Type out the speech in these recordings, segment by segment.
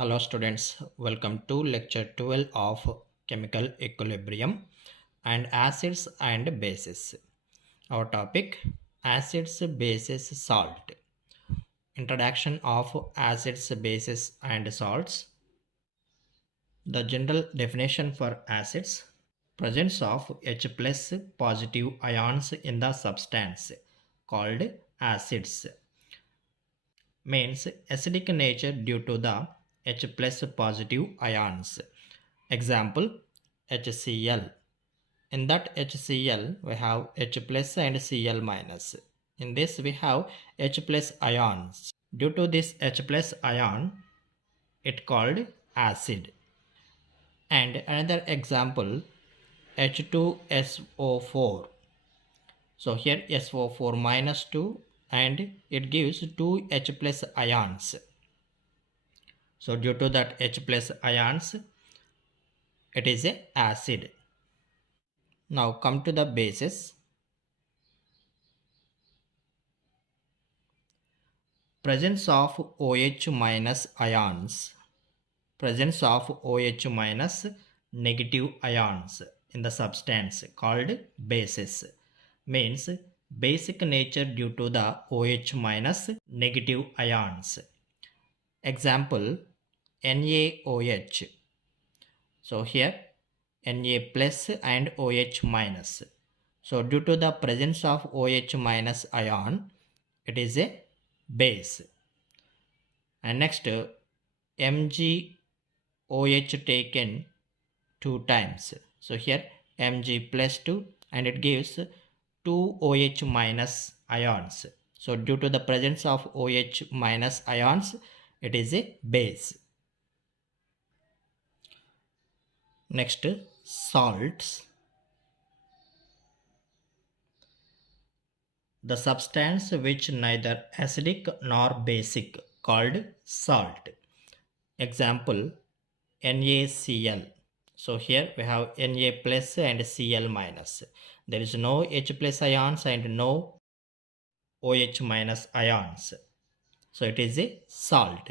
Hello students, welcome to lecture 12 of chemical equilibrium and acids and bases. Our topic acids, bases, salt. Introduction of acids, bases and salts. The general definition for acids: presence of H plus positive ions in the substance called acids, means acidic nature due to the H plus positive ions. Example HCl. In that HCl we have H plus and Cl minus. In this we have H plus ions. Due to this H plus ion it called acid. And another example H2SO4. So here SO4 minus 2 and it gives 2 H plus ions. So due to that H plus ions it is a acid. Now come to the bases. Presence of OH minus ions. Presence of OH minus negative ions in the substance called bases, means basic nature due to the OH minus negative ions. Example NaOH. So here Na plus and OH minus. So due to the presence of OH minus ion, it is a base. And next MgOH taken 2 times. So here Mg plus 2 and it gives 2 OH minus ions. So due to the presence of OH minus ions, it is a base. Next, salts. The substance which neither acidic nor basic called salt. Example NaCl. So here we have Na plus and Cl minus. There is no H plus ions and no OH minus ions. So it is a salt.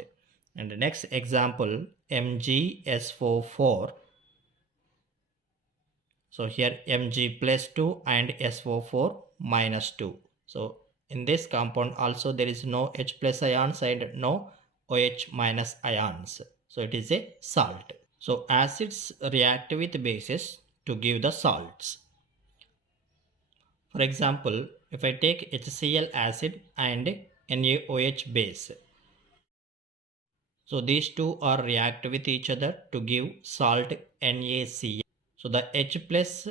And the next example MgSO4. So here Mg plus 2 and SO4 minus 2. So in this compound also there is no H plus ions and no OH minus ions. So it is a salt. So acids react with bases to give the salts. For example, if I take HCl acid and NaOH base. So these two are react with each other to give salt NaCl. So the H plus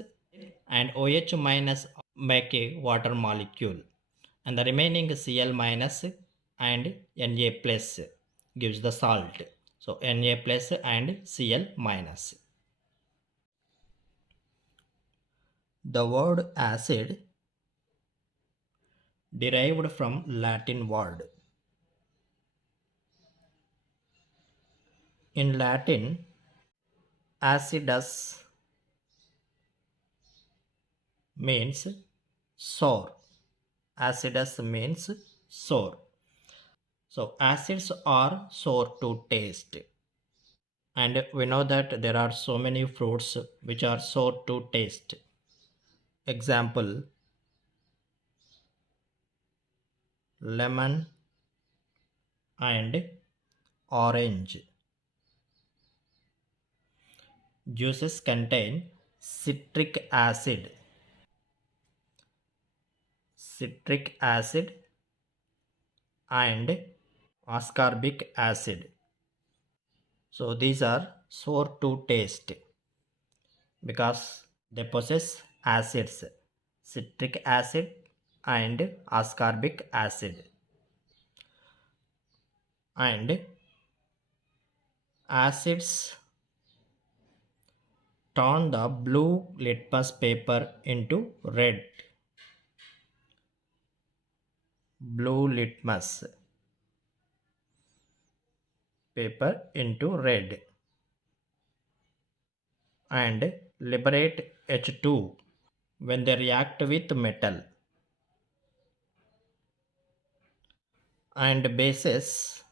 and OH minus make a water molecule and the remaining Cl minus and Na plus gives the salt. So Na plus and Cl minus. The word acid derived from Latin word. In Latin, acidus means sour. Acidus means sour. So acids are sour to taste. And we know that there are so many fruits which are sour to taste. Example lemon and orange. Juices contain citric acid. Citric acid and ascorbic acid. So these are sour to taste because they possess acids, citric acid and ascorbic acid. And acids turn the blue litmus paper into red. Blue litmus paper into red and liberate H2 when they react with metal. And bases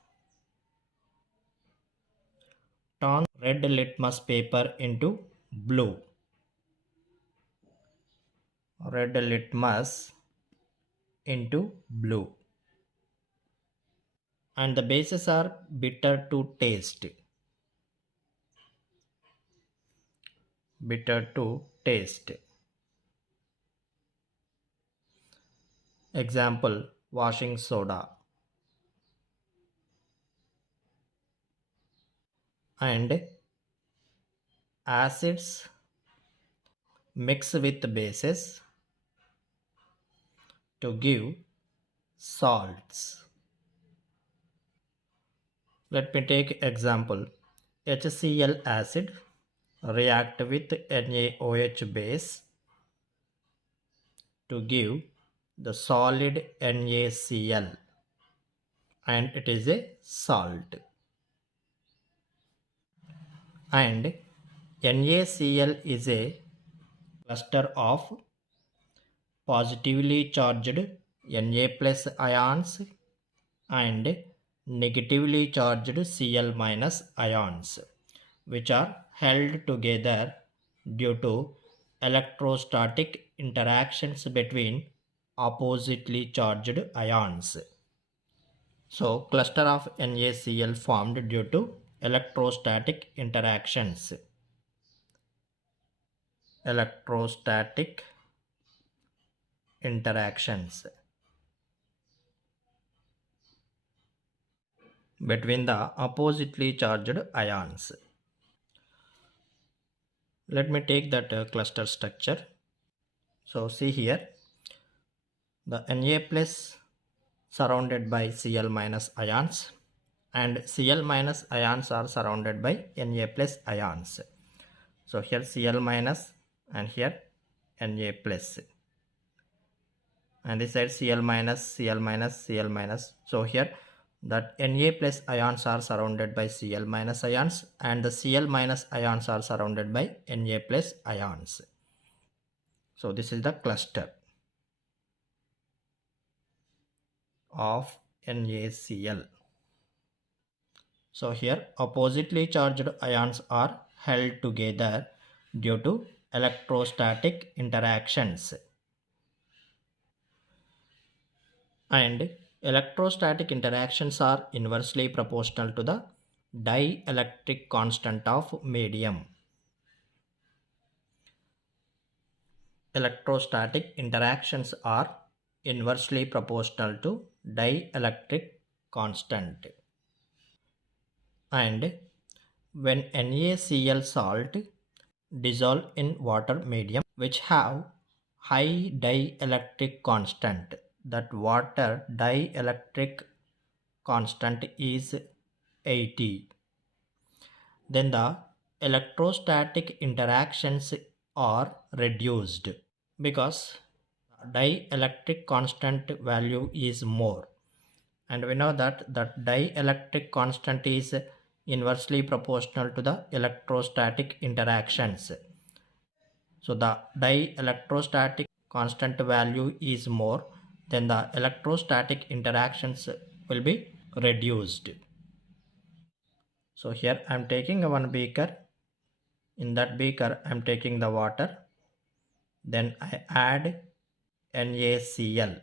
Turn red litmus paper into blue. Red litmus into blue. And the bases are bitter to taste. Bitter to taste. Example, washing soda. And acids mix with bases to give salts. Let me take example. HCl acid react with NaOH base to give the solid NaCl, and it is a salt. And NaCl is a cluster of positively charged Na plus ions and negatively charged Cl minus ions, which are held together due to electrostatic interactions between oppositely charged ions. So, cluster of NaCl formed due to electrostatic interactions. Electrostatic interactions between the oppositely charged ions. Let me take that cluster structure. So see here, the Na plus surrounded by Cl minus ions and Cl minus ions are surrounded by Na plus ions. So here Cl minus and here Na plus, and this side Cl minus, Cl minus, Cl minus. So here that Na plus ions are surrounded by Cl minus ions and the Cl minus ions are surrounded by Na plus ions. So this is the cluster of NaCl. So here oppositely charged ions are held together due to electrostatic interactions. And electrostatic interactions are inversely proportional to the dielectric constant of medium. Electrostatic interactions are inversely proportional to dielectric constant. And when NaCl salt dissolve in water medium which have high dielectric constant, that water dielectric constant is 80, then the electrostatic interactions are reduced because dielectric constant value is more, and we know that dielectric constant is inversely proportional to the electrostatic interactions. So the dielectrostatic constant value is more, then the electrostatic interactions will be reduced. So here I am taking one beaker. In that beaker I am taking the water. Then I add NaCl.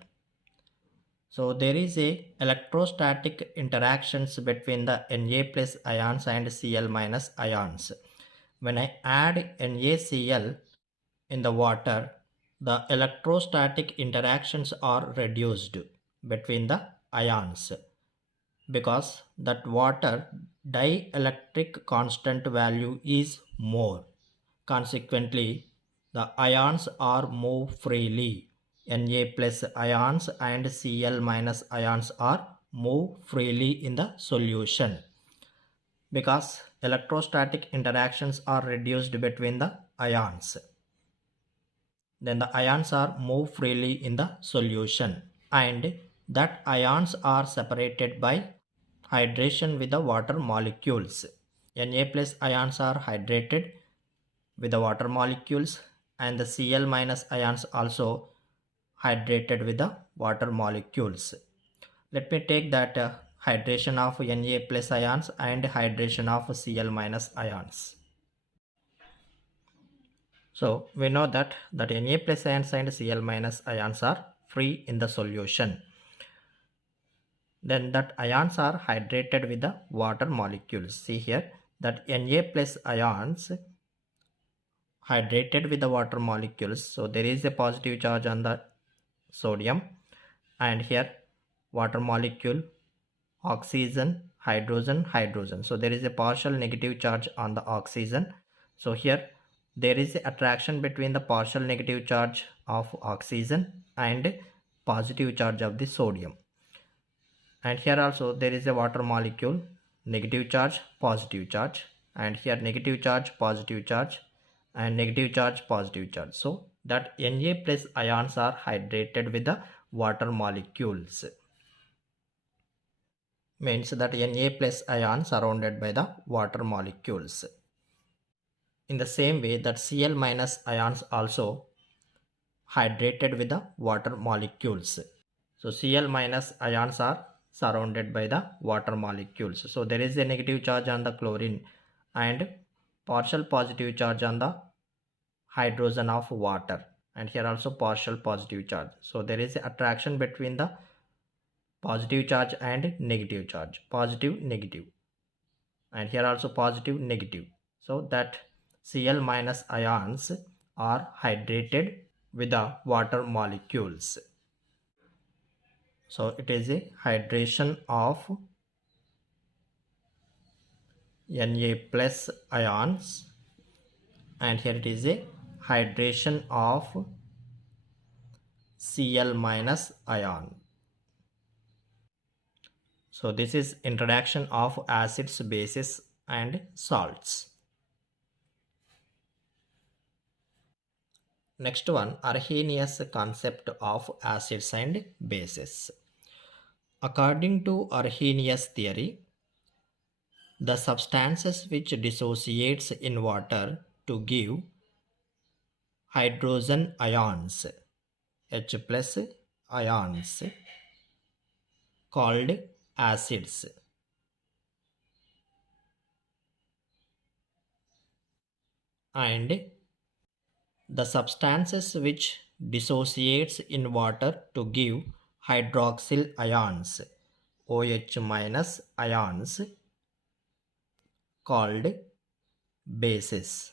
So there is a electrostatic interactions between the Na plus ions and Cl minus ions. When I add NaCl in the water, the electrostatic interactions are reduced between the ions because that water dielectric constant value is more. Consequently, the ions are move freely. Na plus ions and Cl minus ions are move freely in the solution because electrostatic interactions are reduced between the ions. Then the ions are move freely in the solution, and that ions are separated by hydration with the water molecules. Na plus ions are hydrated with the water molecules, and the Cl minus ions also hydrated with the water molecules. Let me take that hydration of Na plus ions and hydration of Cl minus ions. So we know that Na plus ions and Cl minus ions are free in the solution. Then that ions are hydrated with the water molecules. See here that Na plus ions hydrated with the water molecules. So there is a positive charge on the sodium, and here water molecule, oxygen, hydrogen, hydrogen. So there is a partial negative charge on the oxygen. So here there is attraction between the partial negative charge of oxygen and positive charge of the sodium. And here also there is a water molecule, negative charge, positive charge, and here negative charge, positive charge, and negative charge, positive charge. So that Na plus ions are hydrated with the water molecules. Means that Na plus ions surrounded by the water molecules. In the same way that Cl minus ions also hydrated with the water molecules. So Cl minus ions are surrounded by the water molecules. So there is a negative charge on the chlorine and partial positive charge on the hydrogen of water, and here also partial positive charge. So there is attraction between the positive charge and negative charge, positive negative, and here also positive negative. So that Cl minus ions are hydrated with the water molecules. So it is a hydration of Na plus ions, and here it is a hydration of Cl minus ion. So this is introduction of acids, bases and salts. Next one, Arrhenius concept of acids and bases. According to Arrhenius theory, the substances which dissociates in water to give hydrogen ions, H plus ions, called acids. And the substances which dissociates in water to give hydroxyl ions, OH minus ions, called bases.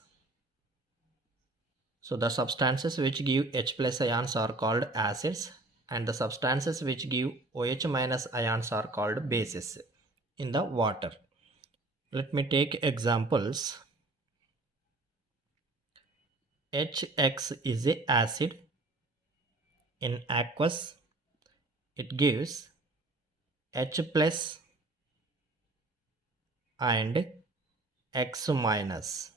So the substances which give H plus ions are called acids, and the substances which give OH minus ions are called bases in the water. Let me take examples. HX is a acid. In aqueous, it gives H plus and X minus.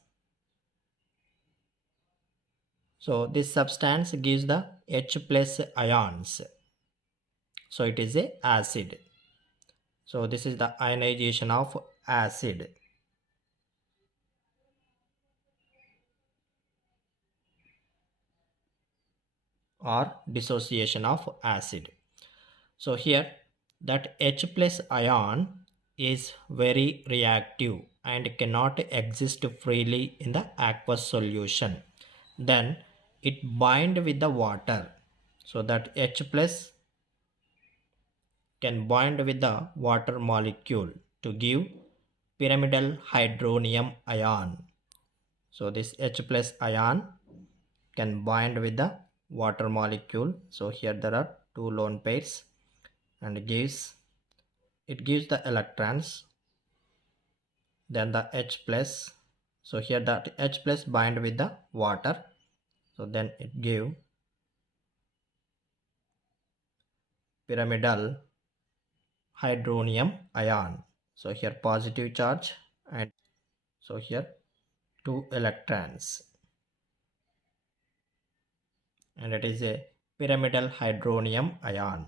So this substance gives the H plus ions. So it is a acid. So this is the ionization of acid. Or dissociation of acid. So here that H plus ion is very reactive and cannot exist freely in the aqueous solution. Then it bind with the water. So that H plus can bind with the water molecule to give pyramidal hydronium ion. So this H plus ion can bind with the water molecule. So here there are two lone pairs, and it gives the electrons, then the H plus. So here that H plus bind with the water, so then it give pyramidal hydronium ion. So here positive charge, and so here two electrons, and it is a pyramidal hydronium ion.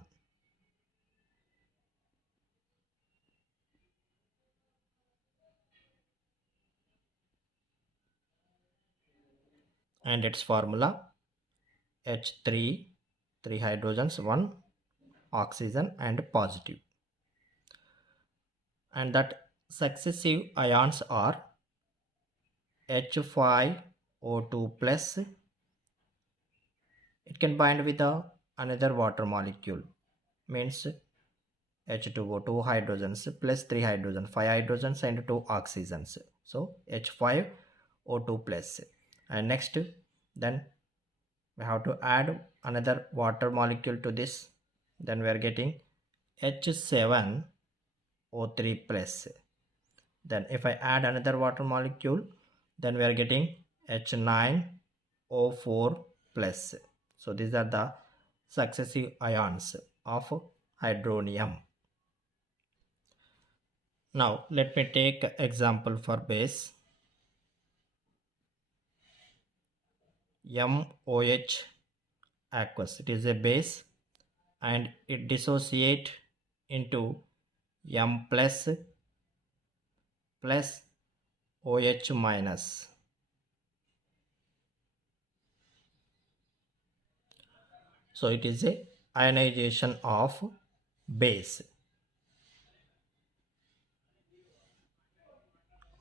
And its formula H3, 3 hydrogens, 1 oxygen and positive. and that successive ions are H5O2 plus. It can bind with another water molecule, means H2O, 2 hydrogens plus 3 hydrogens, 5 hydrogens and 2 oxygens. So H5O2 plus. And next, then we have to add another water molecule to this. Then we are getting H7O3 plus. Then if I add another water molecule, then we are getting H9O4 plus. So these are the successive ions of hydronium. Now let me take example for base. MOH aqueous. It is a base and it dissociate into M plus OH minus. So it is a ionization of base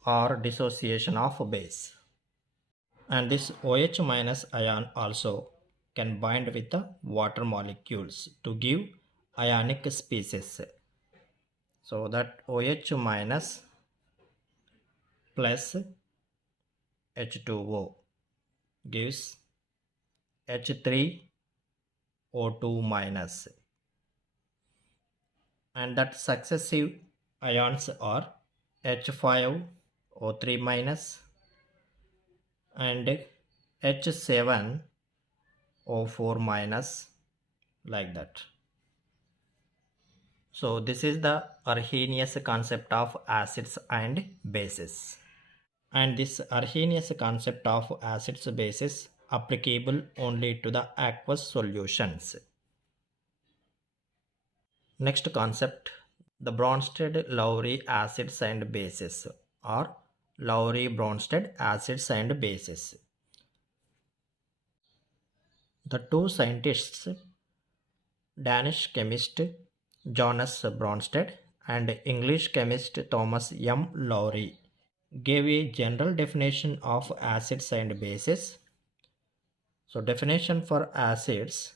or dissociation of base. And this OH minus ion also can bind with the water molecules to give ionic species. So that OH minus plus H2O gives H3O2 minus, and that successive ions are H5O3 minus and H7O4 minus, like that. So this is the Arrhenius concept of acids and bases. And this Arrhenius concept of acids bases applicable only to the aqueous solutions. Next concept, the Bronsted-Lowry acids and bases, or Lowry-Bronsted acids and bases. The two scientists, Danish chemist Jonas Bronsted and English chemist Thomas M. Lowry, gave a general definition of acids and bases. So definition for acids: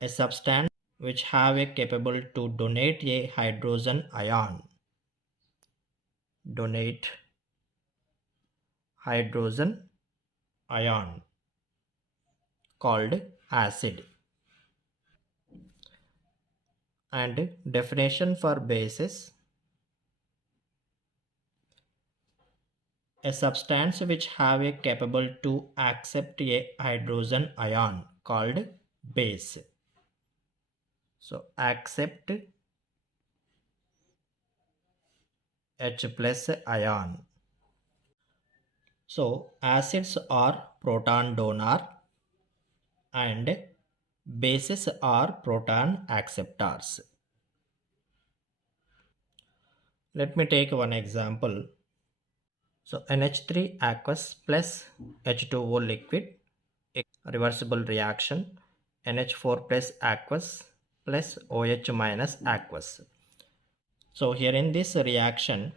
a substance which have a capable to donate a hydrogen ion. Donate hydrogen ion called acid. And definition for bases: a substance which have a capable to accept a hydrogen ion called base. So accept H plus ion. So acids are proton donor and bases are proton acceptors. Let me take one example. So NH3 aqueous plus H2O liquid, reversible reaction, NH4 plus aqueous plus OH minus aqueous. So here in this reaction,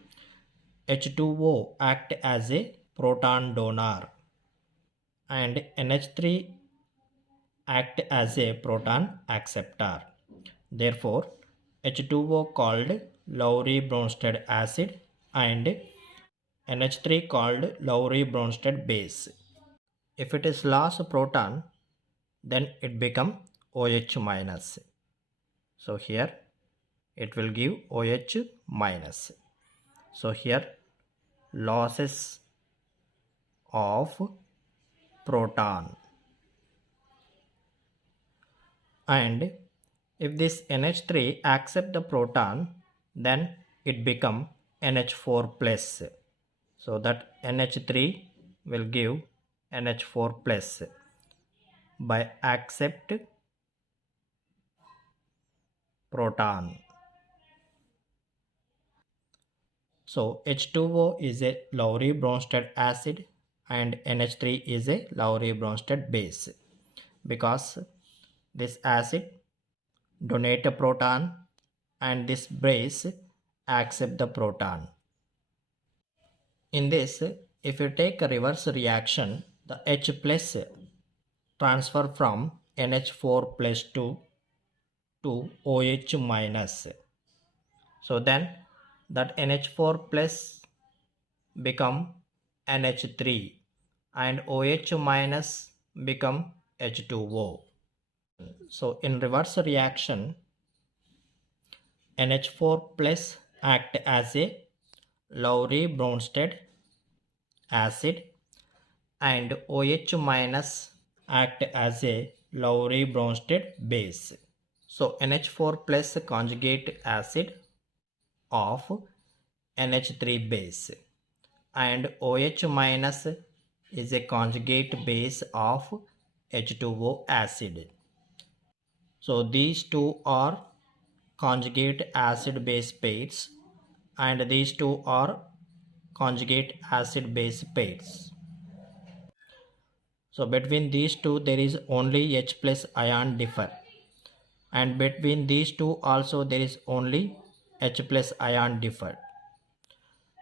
H2O act as a proton donor and NH3 act as a proton acceptor. Therefore, H2O called Lowry-Bronsted acid and NH3 called Lowry-Bronsted base. If it is lost proton, then it become OH minus. So here it will give OH minus. So here losses of proton. And if this NH3 accept the proton, then it become NH4 plus. So that NH3 will give NH4 plus by accept proton. So H2O is a Lowry-Bronsted acid and NH3 is a Lowry-Bronsted base, because this acid donate a proton and this base accept the proton. In this, if you take a reverse reaction, the H plus transfer from NH4 plus 2 to OH minus. So then that NH4 plus become NH3 and OH minus become H2O. So in reverse reaction, NH4 plus act as a Lowry-Bronsted acid and OH minus act as a Lowry-Bronsted base. So NH4 plus conjugate acid of NH3 base and OH minus is a conjugate base of H2O acid. So these two are conjugate acid base pairs and these two are conjugate acid base pairs. So between these two there is only H plus ion differ, and between these two also there is only H plus ion differ.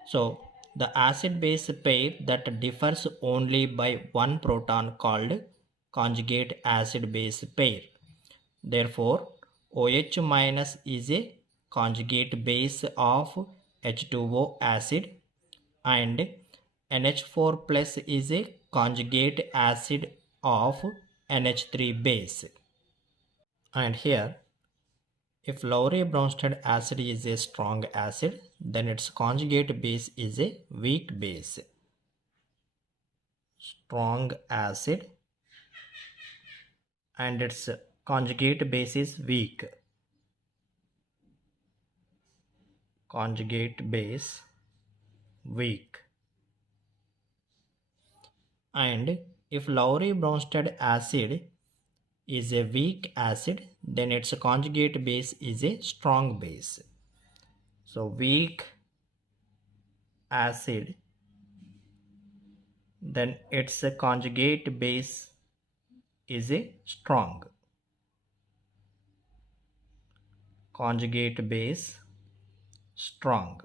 So the acid base pair that differs only by one proton called conjugate acid base pair. Therefore OH minus is a conjugate base of H2O acid and NH4 plus is a conjugate acid of NH3 base. And here, if Lowry-Bronsted acid is a strong acid, then its conjugate base is a weak base. Strong acid and its conjugate base is weak. Conjugate base weak. And if Lowry-Bronsted acid is a weak acid, then its conjugate base is a strong base. So weak acid, then its conjugate base is a strong. Conjugate base strong.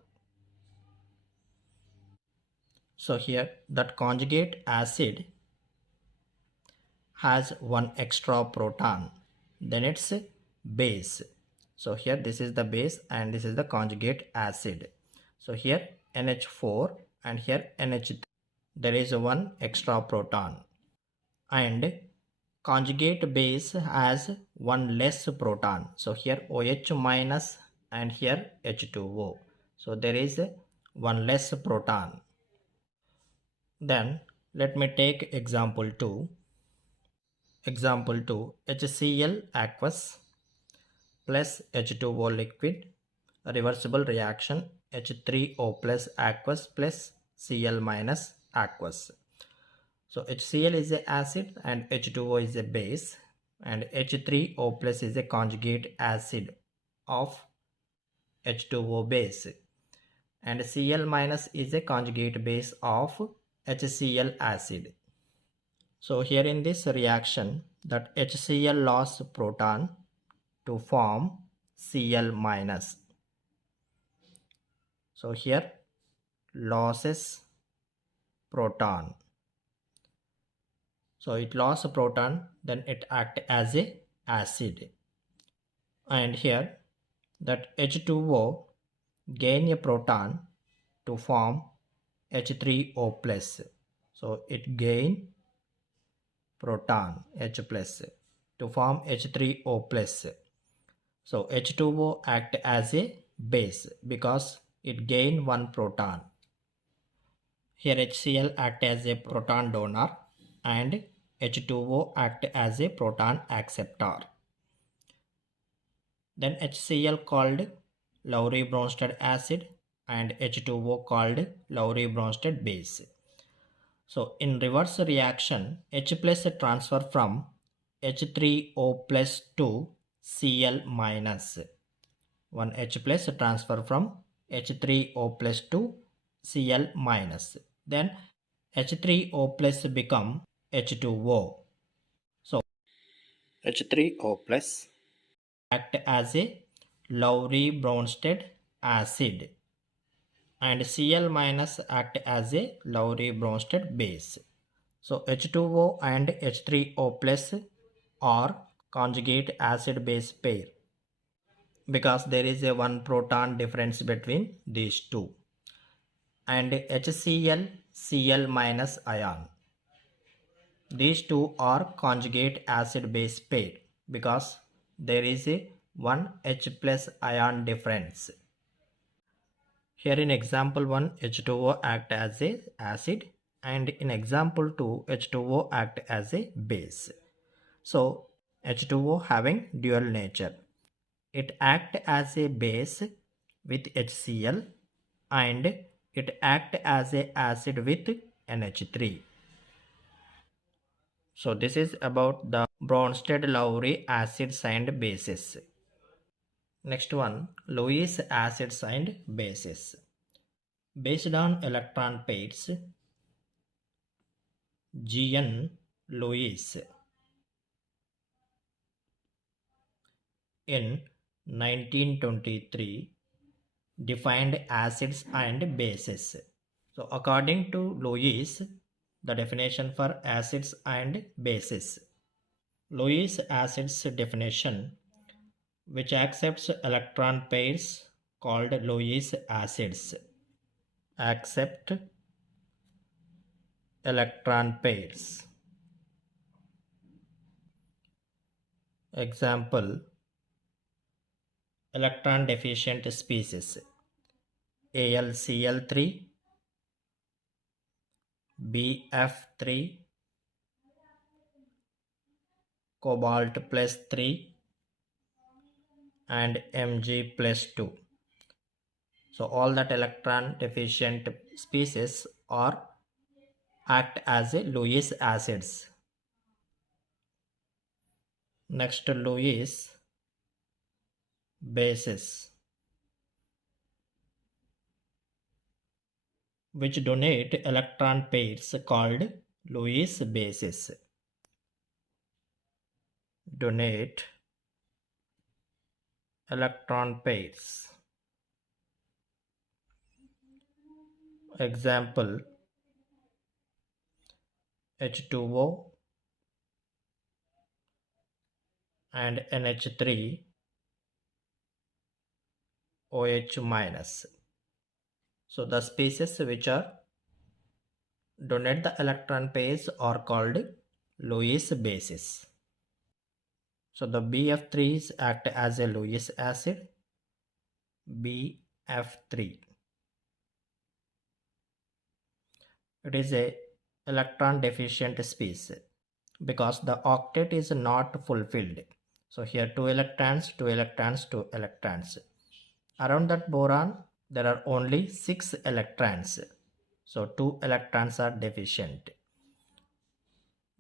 So here that conjugate acid has one extra proton, then it's base. So here this is the base and this is the conjugate acid. So here NH4 and here NH3, there is one extra proton, and conjugate base has one less proton. So here OH minus and here H2O. So there is one less proton. Then let me take example 2. Example 2, HCl aqueous plus H2O liquid, reversible reaction H3O plus aqueous plus Cl minus aqueous. So HCl is a acid and H2O is a base, and H3O plus is a conjugate acid of H2O base, and Cl minus is a conjugate base of HCl acid. So here in this reaction, that HCl lost proton to form Cl minus. So here losses proton. So it lost a proton, then it act as a acid. And here that H2O gain a proton to form H3O plus. So it gain proton H plus to form H3O plus. So H2O act as a base because it gain one proton. Here HCl act as a proton donor and H2O act as a proton acceptor. Then HCl called Lowry-Bronsted acid and H2O called Lowry-Bronsted base. So in reverse reaction, H plus transfer from H3O plus to Cl minus. One H plus transfer from H3O plus to Cl minus. Then H3O plus become H2O. So H3O plus act as a Lowry-Bronsted acid, and Cl minus act as a Lowry-Bronsted base. So H2O and H3O plus are conjugate acid base pair because there is a one proton difference between these two. And HCl Cl minus ion, these two are conjugate acid base pair because there is a one H plus ion difference. Here in example 1, H2O act as a acid, and in example 2, H2O act as a base. So H2O having dual nature. It act as a base with HCl, and it act as a acid with NH3. So this is about the Bronsted-Lowry acids and bases. Next one, Lewis acids and bases. Based on electron pairs, G.N. Lewis in 1923 defined acids and bases. So according to Lewis, the definition for acids and bases. Lewis acids definition, which accepts electron pairs, called Lewis acids. Accept electron pairs. Example, electron deficient species: AlCl3, Bf3, cobalt plus 3, and Mg plus 2. So all that electron deficient species are act as a Lewis acids. Next, Lewis bases, which donate electron pairs, called Lewis bases. Donate electron pairs. Example, H2O and NH3 OH minus. So the species which are donate the electron pairs are called Lewis bases. So the Bf3s act as a Lewis acid. Bf3, it is a electron deficient species because the octet is not fulfilled. So here 2 electrons, 2 electrons, 2 electrons. Around that boron there are only 6 electrons. So 2 electrons are deficient.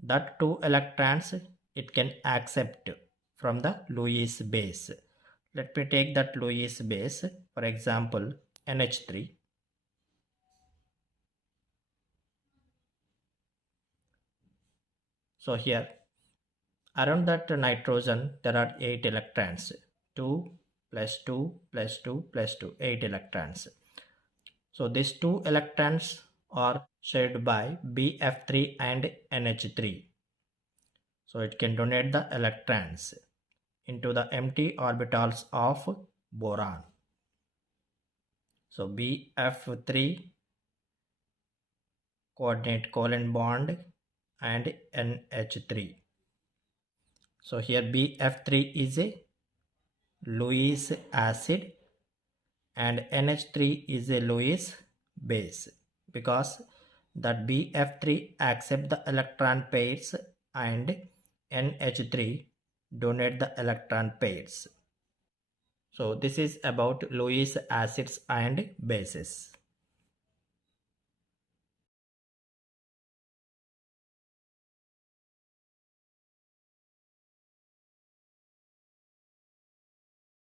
That 2 electrons it can accept from the Lewis base. Let me take that Lewis base, for example NH3. So here around that nitrogen there are 8 electrons, 2 plus 2 plus 2 plus 2, 8 electrons. So these 2 electrons are shared by Bf3 and NH3. So it can donate the electrons into the empty orbitals of boron. So Bf3 coordinate covalent bond and NH3. So here Bf3 is a Lewis acid and NH3 is a Lewis base because that Bf3 accept the electron pairs and NH3 donate the electron pairs. So this is about Lewis acids and bases.